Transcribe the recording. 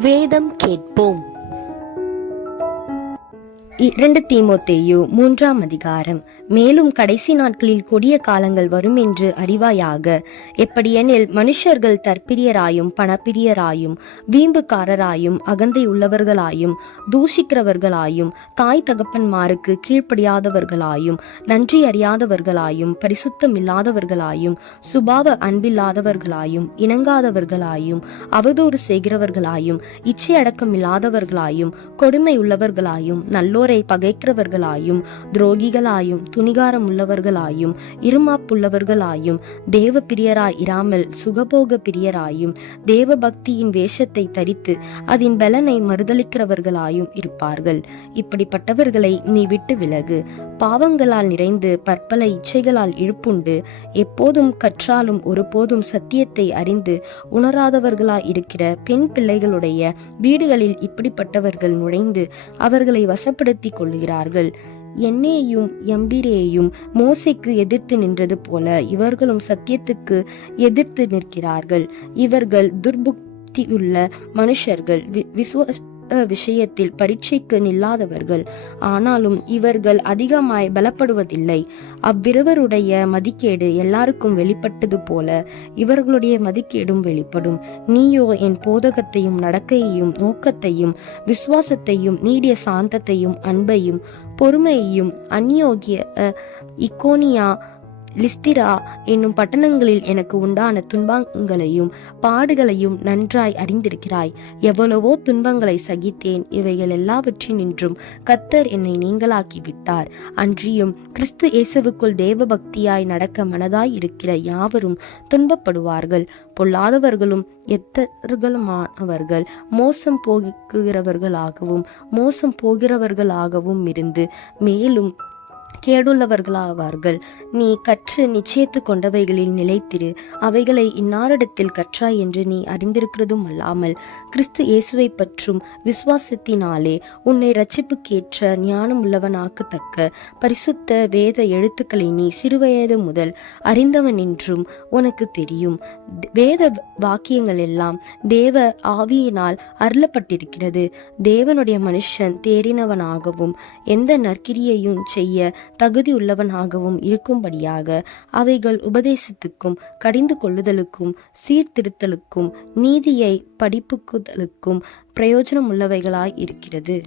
வேதம் கேட்போம். இரண்டு தீமோத்தேயு மூன்றாம் அதிகாரம். மேலும் கடைசி நாட்களில் கொடிய காலங்கள் வரும் என்று அறிவாயாக எப்படியெனில் மனுஷர்கள் தற்பிரியராயும் பணப்பிரியராயும் வீம்புக்காரராயும் அகந்தை உள்ளவர்களாயும் தூஷிக்கிறவர்களாயும் தாய் தகப்பன்மாருக்கு கீழ்ப்படியாதவர்களாயும் நன்றி அறியாதவர்களாயும் பரிசுத்தமில்லாதவர்களாயும் சுபாவ அன்பில்லாதவர்களாயும் இணங்காதவர்களாயும் அவதூறு செய்கிறவர்களாயும் இச்சையடக்கம் இல்லாதவர்களாயும் கொடுமை உள்ளவர்களாயும் நல்லோர் பகைக்கிறவர்களாயும் துரோகிகளாயும் துணிகாரம் உள்ளவர்களாயும் இருமாப்புள்ளவர்களாயும் தேவ பிரியராய் இராமல் சுகபோக பிரியராயும் தேவ பக்தியின் வேஷத்தை தரித்து அதன் பலனை மறுதளிக்கிறவர்களாயும் இருப்பார்கள். இப்படிப்பட்டவர்களை நீ விட்டு விலகு. பாவங்களால் நிறைந்து பற்பல இச்சைகளால் இழுப்புண்டு எப்போதும் கற்றாலும் ஒருபோதும் சத்தியத்தை அறிந்து உணராதவர்களாய் இருக்கிற பெண் பிள்ளைகளுடைய வீடுகளில் இப்படிப்பட்டவர்கள் நுழைந்து அவர்களை வசப்படுத்த வசப்படுத்திக் கொள்கிறார்கள் என்னேயும் எம்பிரேயும் மோசைக்கு எதிர்த்து நின்றது போல இவர்களும் சத்தியத்துக்கு எதிர்த்து நிற்கிறார்கள். இவர்கள் துர்புக்தியுள்ள மனுஷர்கள். வி- விஷயத்தில் பரீட்சைக்கு நில்லாதவர்கள். ஆனாலும் இவர்கள் அதிகமாய் பலப்படுவதில்லை. அவ்விருவருடைய மதிக்கேடு எல்லாருக்கும் வெளிப்பட்டது போல இவர்களுடைய மதிக்கேடும் வெளிப்படும். நீயோ என் போதகத்தையும் நடக்கையையும் நோக்கத்தையும் விசுவாசத்தையும் நீடிய சாந்தத்தையும் அன்பையும் பொறுமையையும் அந்யோகிய இக்கோனியா லிஸ்திரா என்னும் பட்டணங்களில் எனக்கு உண்டான துன்பங்களையும் பாடுகளையும் நன்றாய் அறிந்திருக்கிறாய். எவ்வளவோ துன்பங்களை சகித்தேன் இவைகள் எல்லாவற்றினின்றும் கத்தர் என்னை நீங்களாக்கி விட்டார் அன்றியும் கிறிஸ்து இயேசுவுக்குள் தேவ பக்தியாய் நடக்க மனதாய் இருக்கிற யாவரும் துன்பப்படுவார்கள். பொல்லாதவர்களும் எத்தர்களுமானவர்கள்? மோசம் போகிறவர்களாகவும் மோசம் போகிறவர்களாகவும் இருந்து மேலும் கேடுள்ளவர்களாவார்கள். நீ கற்று நிச்சயத்து கொண்டவைகளில் நிலைத்திரு. அவைகளை இன்னாரிடத்தில் கற்றாய் என்று நீ அறிந்திருக்கிறதும் அல்லாமல் கிறிஸ்து இயேசுவை பற்றும் விசுவாசத்தினாலே உன்னை ரட்சிப்புக்கேற்ற ஞானம் உள்ளவனாக்கத்தக்க பரிசுத்த வேத எழுத்துக்களை நீ சிறுவயது முதல் அறிந்தவன் என்றும் உனக்கு தெரியும். வேத வாக்கியங்கள் எல்லாம் தேவ ஆவியினால் அருளப்பட்டிருக்கிறது. தேவனுடைய மனுஷன் தேறினவனாகவும் எந்த நற்கிரியையும் செய்ய தகுதியுள்ளவனாகவும் இருக்கும்படியாக அவைகள் உபதேசத்துக்கும் கடிந்து கொள்ளுதலுக்கும் சீர்திருத்தலுக்கும் நீதியை படிப்புக்குதலுக்கும் பிரயோஜனமுள்ளவைகளாய் இருக்கிறது.